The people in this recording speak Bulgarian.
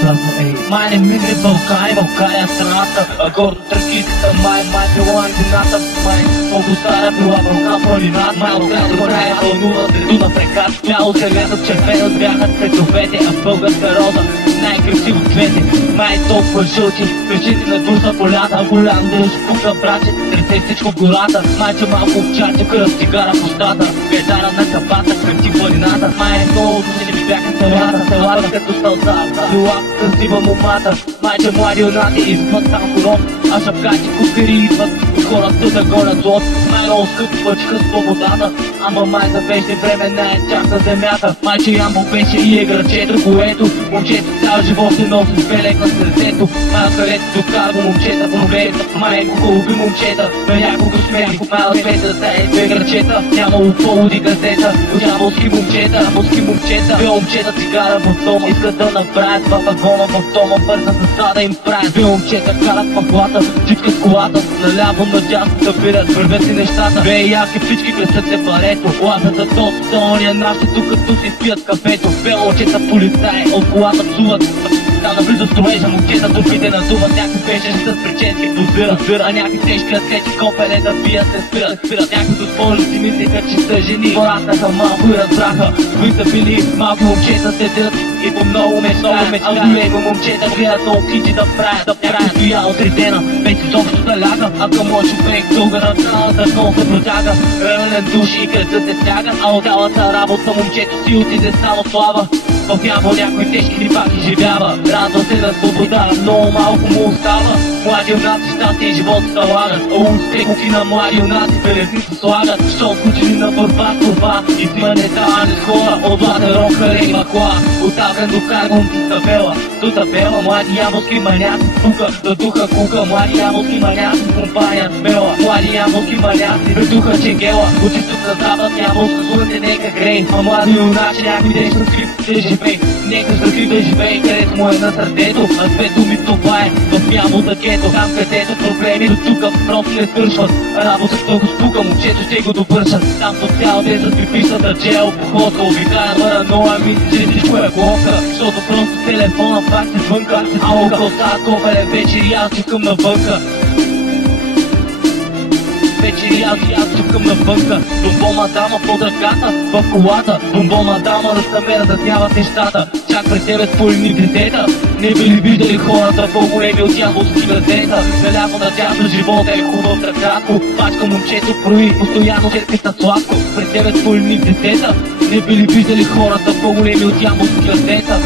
празно, ей. Май не мигри България страната, а гордо тракийската май била антената, май много стара била вълка планината, май от град до края вълнува среду на прекат, бяло зелено червено бяха цветовете, а българска роза най-красиво цвете, май толкова жълти, печите на бурса полята, голям дъжд пука браче, тресе всичко в гората, майче малко овчаче, кръв цигара в устата, петара на капата, кръпти планината, май много души ми бяха селата като стълза, била красива момата, майче млади юнати извън там коров, а шапкачи кукари идват и хората да гонят злот, май много скъп пъчка свободата, ама май за вечни времена е чак на земята, майче Ямбол беше и играчето, което момчето цял живот се носи с белек на сърцето, май откъдето докарва момчета проблемата, май хубави момчета, на някого смех, май от света стае две играчета, нямало поводи газета, от ямболски момчета, две момчета цигара в дома, искат да направят два вагона в дома, бърза за да им правят, две момчета карат пахлата, чичкат колата, наляво надясно да пират, вървят си нещата, две яки пички кресат се парето, лапят за този стония нашите, докато си спият кафето, две момчета полицаи от колата псуват, там наблизо строежа момчета турбите надуват, някакви пешери с прически дозират, а някакви тежки атлети копеле да бият се спират, някакви доспори си мислиха, че са жени, пораснаха малко и разбраха, кои са били малки момчета седят и по много мечтаят, а големи момчета гледат опити да правят, стоя отредена, без изобщо да ляга, а към мой човек дълга ръка, дръкол се протяга, ранен души и кръцът се стяга, а от цялата работа момчето си отиде само слава. В Ямбол някой тежки рибаки живява, радва се на свобода, много малко му остава. Млади юнаци щастие и живот се залагат, успехи на млади юнаци белезни се слагат, защото учени на борба, измане тавани с хора, от златен рок халей махла, от Аврен до Каргон до табела, млади ямболски маняци тука, да духа кука, млади ямболски маняци компания смела, млади ямболски маняци предуха чегела, от изток на запад ямболско слънце нека грей, а млади юначи някой ден ще скрип да живей, нека скрип да живей, където му е на сърдето, а две думи това е в Ямбол дъкето, там където проблеми до тука просто не свършват, работата го спука, момчето ще го довършат, там по цял ден да ви пишат да джел походка, обикая параноя, мисли, че всичко е клопка, защото просто телефона пак се звънка, а около сад копеле вечери аз чекам навънка. Вечери аз чекам навънка, бомбома дама под ръката, в колата, бомбома дама да се ме разъсняват нещата, чак пред тебе с полини детета, не били виждали хората по-големи от ямболски градета, наляво надясно живота е хубав ръкатко, пачка момчето прои, постоянно черпита сладко, пред тебе с полини детета, не били виждали хората по-големи от ямболски градета.